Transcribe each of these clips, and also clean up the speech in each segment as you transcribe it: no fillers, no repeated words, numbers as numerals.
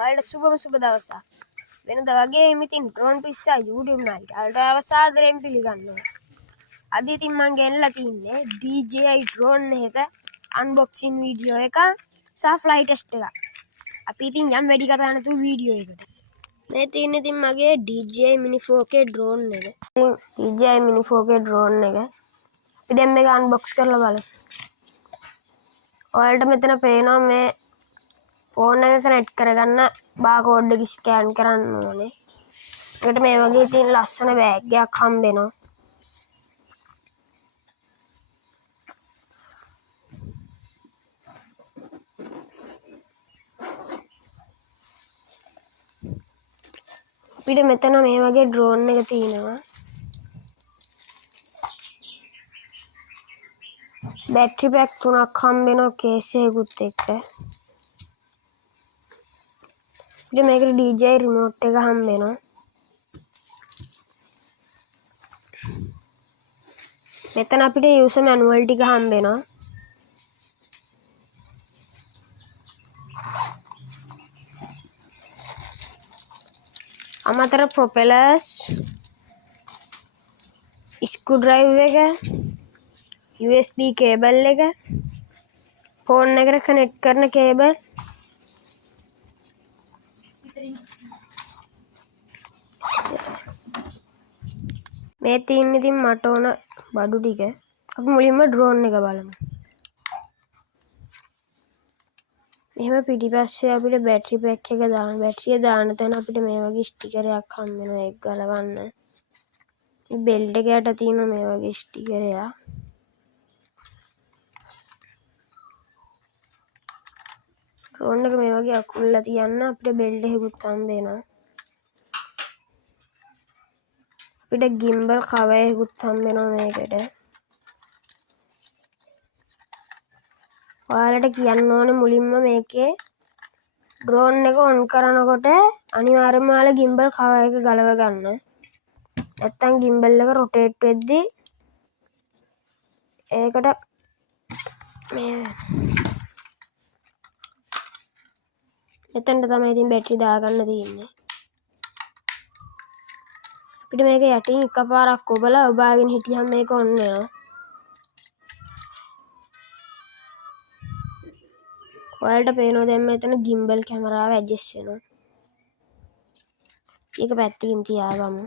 ඔයාලට සුබ දවසක්. වෙනද වගේ ඉතින් ඩ්‍රෝන් පිස්සා YouTube නාලිකාවට අවසාදරයෙන් පිළිගන්නවා. අද ඉතින් මම ගෙනලා තින්නේ DJI drone එක අන්බොක්සින් වීඩියෝ එක සහ ෆ්ලයිට් ටෙස්ට් එක. අපි ඉතින් යම් වැඩි කතා නැතුව වීඩියෝ එකට. මේ තියෙන්නේ ඉතින් මගේ DJI Mini 4K drone එක. ඉතින් DJI Mini 4K drone එක. අපි දැන් මේක අන්බොක්ස් කරලා බලමු. ඔයාලට මෙතන පේනවා මේ ෆෝන් එක කනෙක්ට් කරගන්න බාකෝඩ් එක ස්කෑන් කරන්න ඕනේ. ඒකට මේ වගේ තියෙන ලස්සන බෑග් එකක් හම්බ වෙනවා. අපිට මෙතන මේ වගේ ඩ්‍රෝන් එක තියෙනවා. බැටරි පැක් 3ක් හම්බ වෙනවා කේස් එකකුත් එක්ක. අපිට මේකට DJI රිමෝට් එක හම්බ වෙනවා. මෙතන අපිට යූසර් මැනුවල් ටික හම්බ වෙනවා. අමතර ප්‍රොපෙලර්ස්, ස්ක්‍රූ ඩ්‍රයිවර් එක, USB කේබල් එක, ෆෝන් එකට කනෙක්ට් කරන කේබල්, මේ තියෙන්නේ ඉතින් මට ඕන බඩු ටික. අපි මුලින්ම ඩ්‍රෝන් එක බලමු. මෙහෙම පිටිපස්සේ අපිට බැටරි පැක් එක දාන්න, බැටරිය දාන තැන අපිට මේ වගේ ස්ටිකරයක් හම්බ වෙනවා ඒක ගලවන්න. මේ බෙල්ට් එක යට තියෙන මේ වගේ ස්ටිකරයක්. ඩ්‍රෝන් එක මේ වගේ අකුල්ලා තියන්න අපිට බෙල්ට් එකකුත් හම්බ වෙනවා. අපිට ගිම්බල් කවර් එකකුත් හම්බ වෙනවා මේකට. ඔයාලට කියන්න ඕනේ මුලින්ම මේකේ ඩ්‍රෝන් එක ඔන් කරනකොට අනිවාර්යයෙන්ම ඔයාලා ගිම්බල් කවර් එක ගලව ගන්න. නැත්තම් ගිම්බල් එක රොටේට් වෙද්දී ඒකට මෙතනට තමයි ඉතින් බැටරි දාගන්න තියෙන්නේ. අපිට මේක යටින් එකපාරක් ඔබාගෙන හිටියම මේක ඔන් වෙනවා. ඔයාලට පේනවා දැන් මෙතන ගිම්බල් කැමරාව ඇඩ්ජස්ට් වෙනවා. ඒක පැත්තකින් තියාගමු.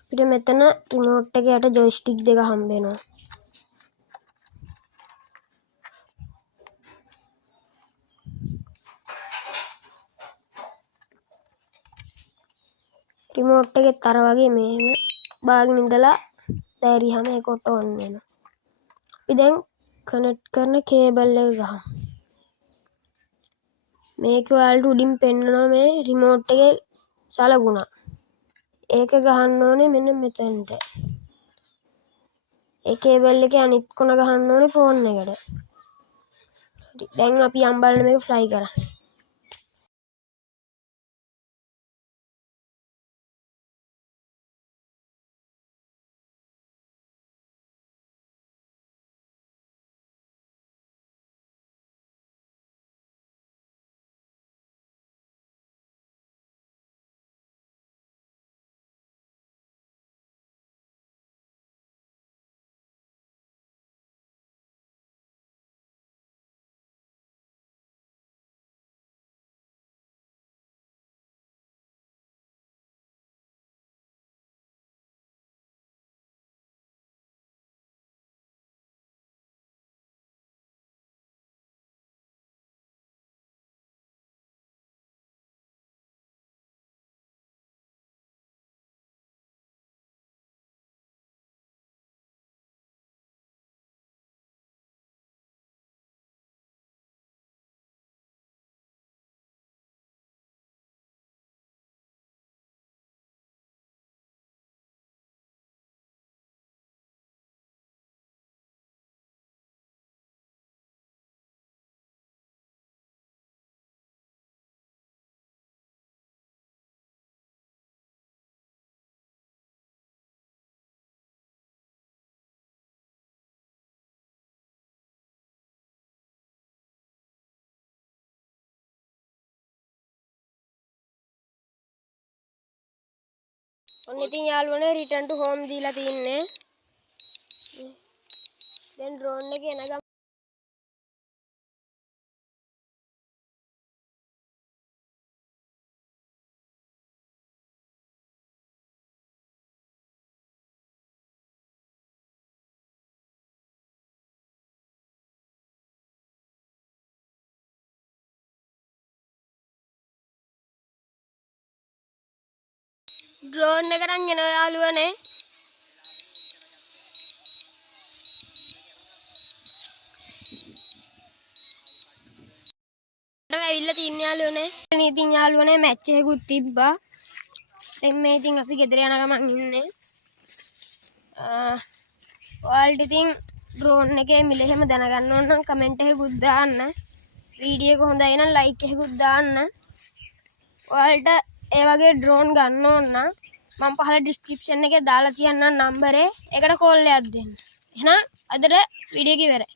අපිට මෙතන රිමෝට් එක යට ජොයිස්ටික් දෙක හම්බ වෙනවා. රිමෝට් එකෙත් අර වගේ මෙහෙම බාගෙන ඉඳලා දැරියම ඒකට ඔන් වෙනවා. අපි දැන් කනෙක්ට් කරන කේබල් එක ගහමු. මේක ඔයාලට උඩින් පෙන්නනවා මේ රිමෝට් එකේ සලකුණ. ඒක ගහන්න ඕනේ මෙන්න මෙතනට. ඒ කේබල් එකේ අනිත් කොන ගහන්න ඕනේ ෆෝන් එකට. දැන් අපි යම් බලන්න මේක ෆ්ලයි කරා. ඔන්න ඉතින් යාළුවනේ return to home දීලා තින්නේ. දැන් drone එක එන ගමන් drone එක නම් එනවා යාළුවනේ. ඇවිල්ලා තින්නේ යාළුවනේ. ඉතින් යාළුවනේ මැච් එකකුත් තිබ්බා. දැන් මේ ඉතින් අපි ගෙදර යන ගමන් ඉන්නේ. ඔයාලට ඉතින් ඩ්‍රෝන් එකේ මිල එහෙම දැනගන්න ඕන නම් කමෙන්ට් එකකුත් දාන්න. වීඩියෝ එක හොඳයි නම් ලයික් එකකුත් දාන්න. ඔයාලට ඒ වගේ ඩ්‍රෝන් ගන්න ඕන නම් මම පහළ ඩිස්ක්‍රිප්ෂන් එකේ දාලා තියන්නම් නම්බරේ. ඒකට කෝල් එකක් දෙන්න. එහෙනම් අදට වීඩියෝ එක ඉවරයි.